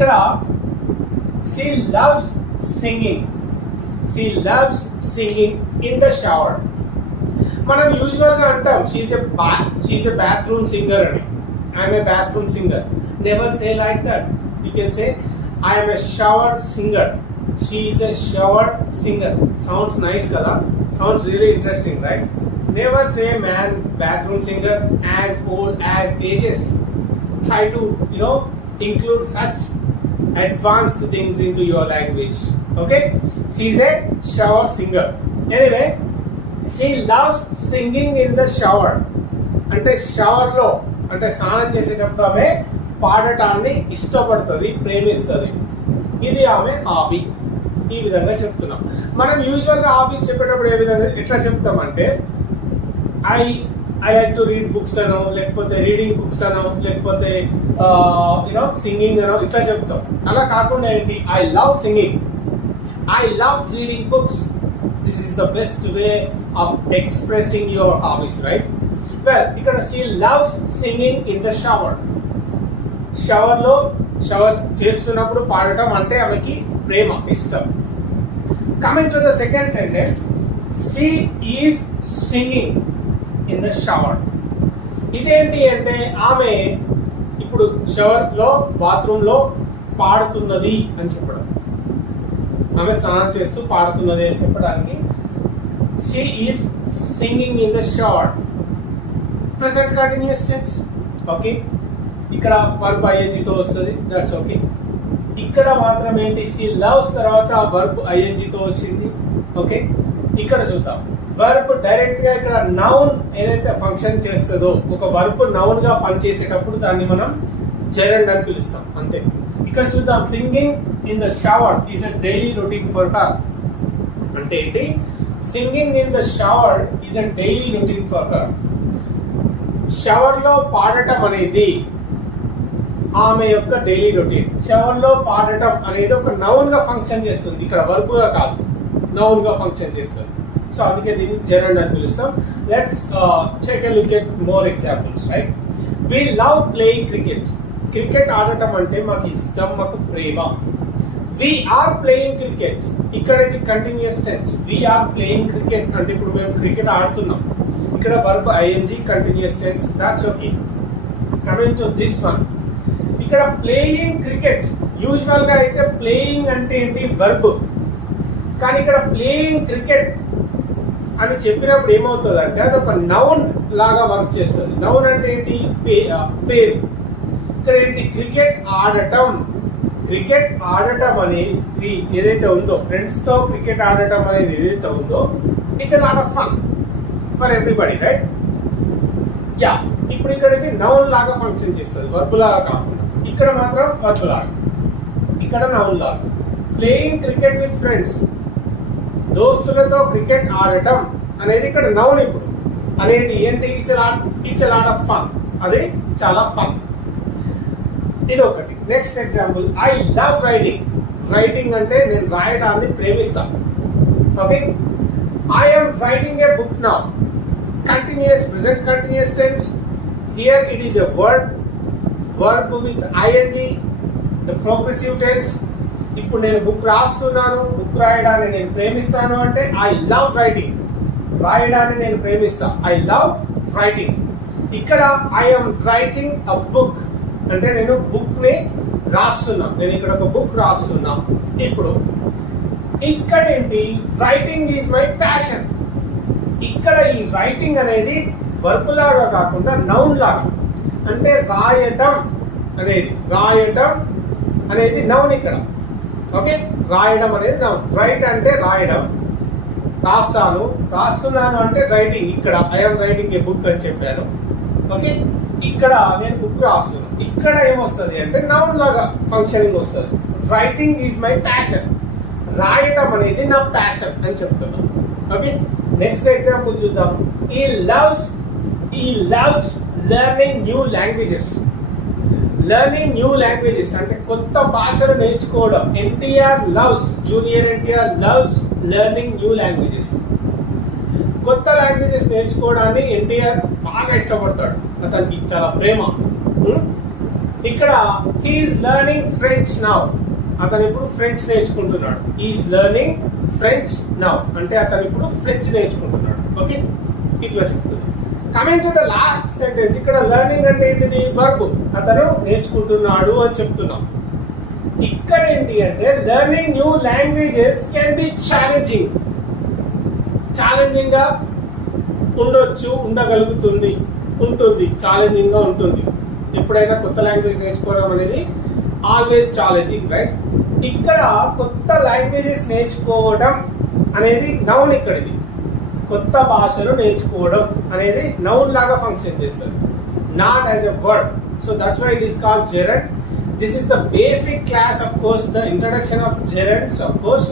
ఇక్కడ she loves singing she loves singing in the shower మనం యూజువల్గా అంటాం she's a she's a bathroom singer అని. I'm a bathroom singer never say like that you can say I'm a shower singer she's a shower singer sounds nice కదా. Sounds really interesting right never say man bathroom singer as old as ages try to you know include such advanced things into your language okay she's a shower singer anyway she loves singing in the shower అంటే షవర్లో అంటే స్నానం చేసేటప్పుడు ఆమె పాడటాన్ని ఇష్టపడుతుంది ప్రేమిస్తుంది ఇది ఆమె hobby ఈ విధంగా చెప్తున్నాం మనం యూజువల్గా హాబీస్ చెప్పేటప్పుడు ఏ విధంగా ఎట్లా చెప్తామంటే I I like to read books అనో లేకపోతే రీడింగ్ బుక్స్ అనో లేకపోతే యూనో సింగింగ్ అనో ఇట్లా చెప్తాం. అలా కాకుండా ఏంటి? I love singing I love reading books this is the best way of expressing your hobbies right well ఇక్కడ she loves singing in the shower షవర్లో shower చేస్తున్నప్పుడు పాడటం అంటే ఆమెకి ప్రేమ ఇష్టం. Coming to the second sentence she is singing in the shower ఇదేంటి అంటే ఆమె ఇప్పుడు షవర్లో బాత్రూమ్లో పాడుతున్నది అని చెప్పడం. ఆమె స్నానం చేస్తూ పాడుతున్నది అని చెప్పడానికి she is singing in the shower present continuous tense okay ఇక్కడ వర్బ్ ఐఎన్జితో వస్తుంది. దట్స్ ఓకే ఇక్కడ మాత్రం ఏంటి? షీ లవ్స్ తర్వాత వర్బ్ ఐఎన్జితో వచ్చింది. ఓకే ఇక్కడ చూద్దాం. వర్బ్ డైరెక్ట్గా ఇక్కడ నౌన్ ఏదైతే ఫంక్షన్ చేస్తుందో ఒక వర్బ్ నౌన్గా పనిచేసేటప్పుడు దాన్ని మనం జెరండ్ అని పిలుస్తాం అంతే. ఇక్కడ చూద్దాం singing in the shower is a daily routine for her అంటే ఏంటి? Singing in the shower is a daily routine for her షవర్లో పాడటం అనేది ఆమె యొక్క డైలీ రొటీన్ షవర్లో పాడటం అనేది ఒక నౌన్గా ఫంక్షన్ చేస్తుంది. ఇక్కడ వర్బ్గా కాదు. నౌన్గా ఫంక్షన్ చేస్తారు. సో అందుకే దీన్ని జెరండ్ అని పిలుస్తాం. Let's check a look at more examples right we love playing cricket cricket ఆడటం అంటే మాకు ఇష్టం మాకు ప్రేమ. వి ఆర్ ప్లేయింగ్ క్రికెట్ ఇక్కడ ఇది continuous tense we are playing cricket అంటే ఇప్పుడు మేము క్రికెట్ ఆడుతున్నాం. ఇక్కడ verb ING continuous tense that's okay coming to this one ఇక్కడ ప్లేయింగ్ క్రికెట్ యూజువల్గా అయితే ప్లేయింగ్ అంటే ఏంటి? వర్బ్ కానీ ఇక్కడ ప్లేయింగ్ క్రికెట్ అని చెప్పినప్పుడు ఏమవుతుంది అంటే అది ఒక నౌన్ లాగా వర్క్ చేస్తుంది. నౌన్ అంటే ఏంటి? పే- పేరు. ఇక్కడ ఏంటి? క్రికెట్ ఆడటం. క్రికెట్ ఆడటం అనేది ఏదైతే ఉందో ఫ్రెండ్స్తో క్రికెట్ ఆడటం అనేది ఏదైతే ఉందో it's lot of fun for everybody right yeah ఇప్పుడు ఇక్కడ ఇది నౌన్ లాగా ఫంక్షన్ చేస్తుంది. వర్బ్ లాగా కాకుండా. ఇక్కడ మాత్రం వర్బ్ లాగా. ఇక్కడ నౌన్ లాగా. ప్లేయింగ్ క్రికెట్ విత్ ఫ్రెండ్స్ దోస్తులతో క్రికెట్ ఆడటం అనేది ఇక్కడ నౌన్ ఇప్పుడు. అనేది ఏంటి? It's lot it's lot of fun అది చాలా ఫన్ ఇది ఒకటి next example I love writing writing అంటే నేను రాయడాన్ని ప్రేమిస్తాను okay I'm writing a book now continuous present continuous tense here it is a word word with ING the progressive tense ఇప్పుడు నేను బుక్ రాస్తున్నాను బుక్ రాయడాన్ని నేను ప్రేమిస్తాను అంటే ఐ లవ్ రైటింగ్ రాయడాన్ని నేను ప్రేమిస్తా. ఐ లవ్ రైటింగ్ ఇక్కడ ఐఎమ్ రైటింగ్ అ బుక్ అంటే నేను బుక్ని రాస్తున్నా. నేను ఇక్కడ ఒక బుక్ రాస్తున్నా. ఇప్పుడు ఇక్కడ ఏంటి రైటింగ్ ఈజ్ మై ప్యాషన్ ఇక్కడ ఈ రైటింగ్ అనేది వర్బ్ లాగా కాకుండా నౌన్ లాగా. అంటే రాయటం అనేది రాయటం అనేది నౌన్ ఇక్కడ. ఓకే? రాయడం అనేది నా రైట్ అంటే రాయడం. రాస్తాను. రాస్తున్నాను అంటే రైటింగ్. ఇక్కడ ఐఎమ్ రైటింగ్ ఏ బుక్ అని చెప్పాను. ఓకే? ఇక్కడ నేను బుక్ రాస్తున్నాను. ఇక్కడ ఏమొస్తుంది అంటే నౌన్ లాగా ఫంక్షనింగ్ వస్తుంది. రైటింగ్ ఈజ్ మై ప్యాషన్ రాయటం అనేది నా ప్యాషన్ అని చెప్తున్నాను. ఓకే? నెక్స్ట్ ఎగ్జాంపుల్ చూద్దాం. He loves he loves learning new languages learning new languages అంటే కొత్త భాషలు నేర్చుకోవడం. NTR loves junior NTR loves learning new languages కొత్త లాంగ్వేజెస్ నేర్చుకోవడాన్ని ఎన్టీఆర్ బాగా ఇష్టపడతాడు. అతనికి చాలా ప్రేమ. ఇక్కడ హీఈస్ లెర్నింగ్ ఫ్రెంచ్ నౌ అతను ఇప్పుడు ఫ్రెంచ్ నేర్చుకుంటున్నాడు. ఈజ్ లెర్నింగ్ ఫ్రెంచ్ నౌ అంటే అతను ఇప్పుడు ఫ్రెంచ్ నేర్చుకుంటున్నాడు. ఓకే ఇట్లా చెప్తుంది coming to the last sentence ఇక్కడ లెర్నింగ్ అంటే ఏంటిది? వర్బ్ అతను నేర్చుకుంటున్నాడు అని చెప్తున్నాం. ఇక్కడ ఏంటి అంటే learning new languages can be challenging ఛాలెంజింగ్గా ఉండొచ్చు ఉండగలుగుతుంది ఉంటుంది ఛాలెంజింగ్గా ఉంటుంది. ఎప్పుడైనా కొత్త లాంగ్వేజ్ నేర్చుకోవడం అనేది ఆల్వేస్ ఛాలెంజింగ్ రైట్ ఇక్కడ కొత్త లాంగ్వేజెస్ నేర్చుకోవడం అనేది నౌన్ ఇక్కడిది. కొత్త భాషను నేర్చుకోవడం అనేది నౌన్ లాగా ఫంక్షన్ చేస్తుంది. Not as a word so that's why it is called gerund this is the basic class of course the introduction of gerunds of course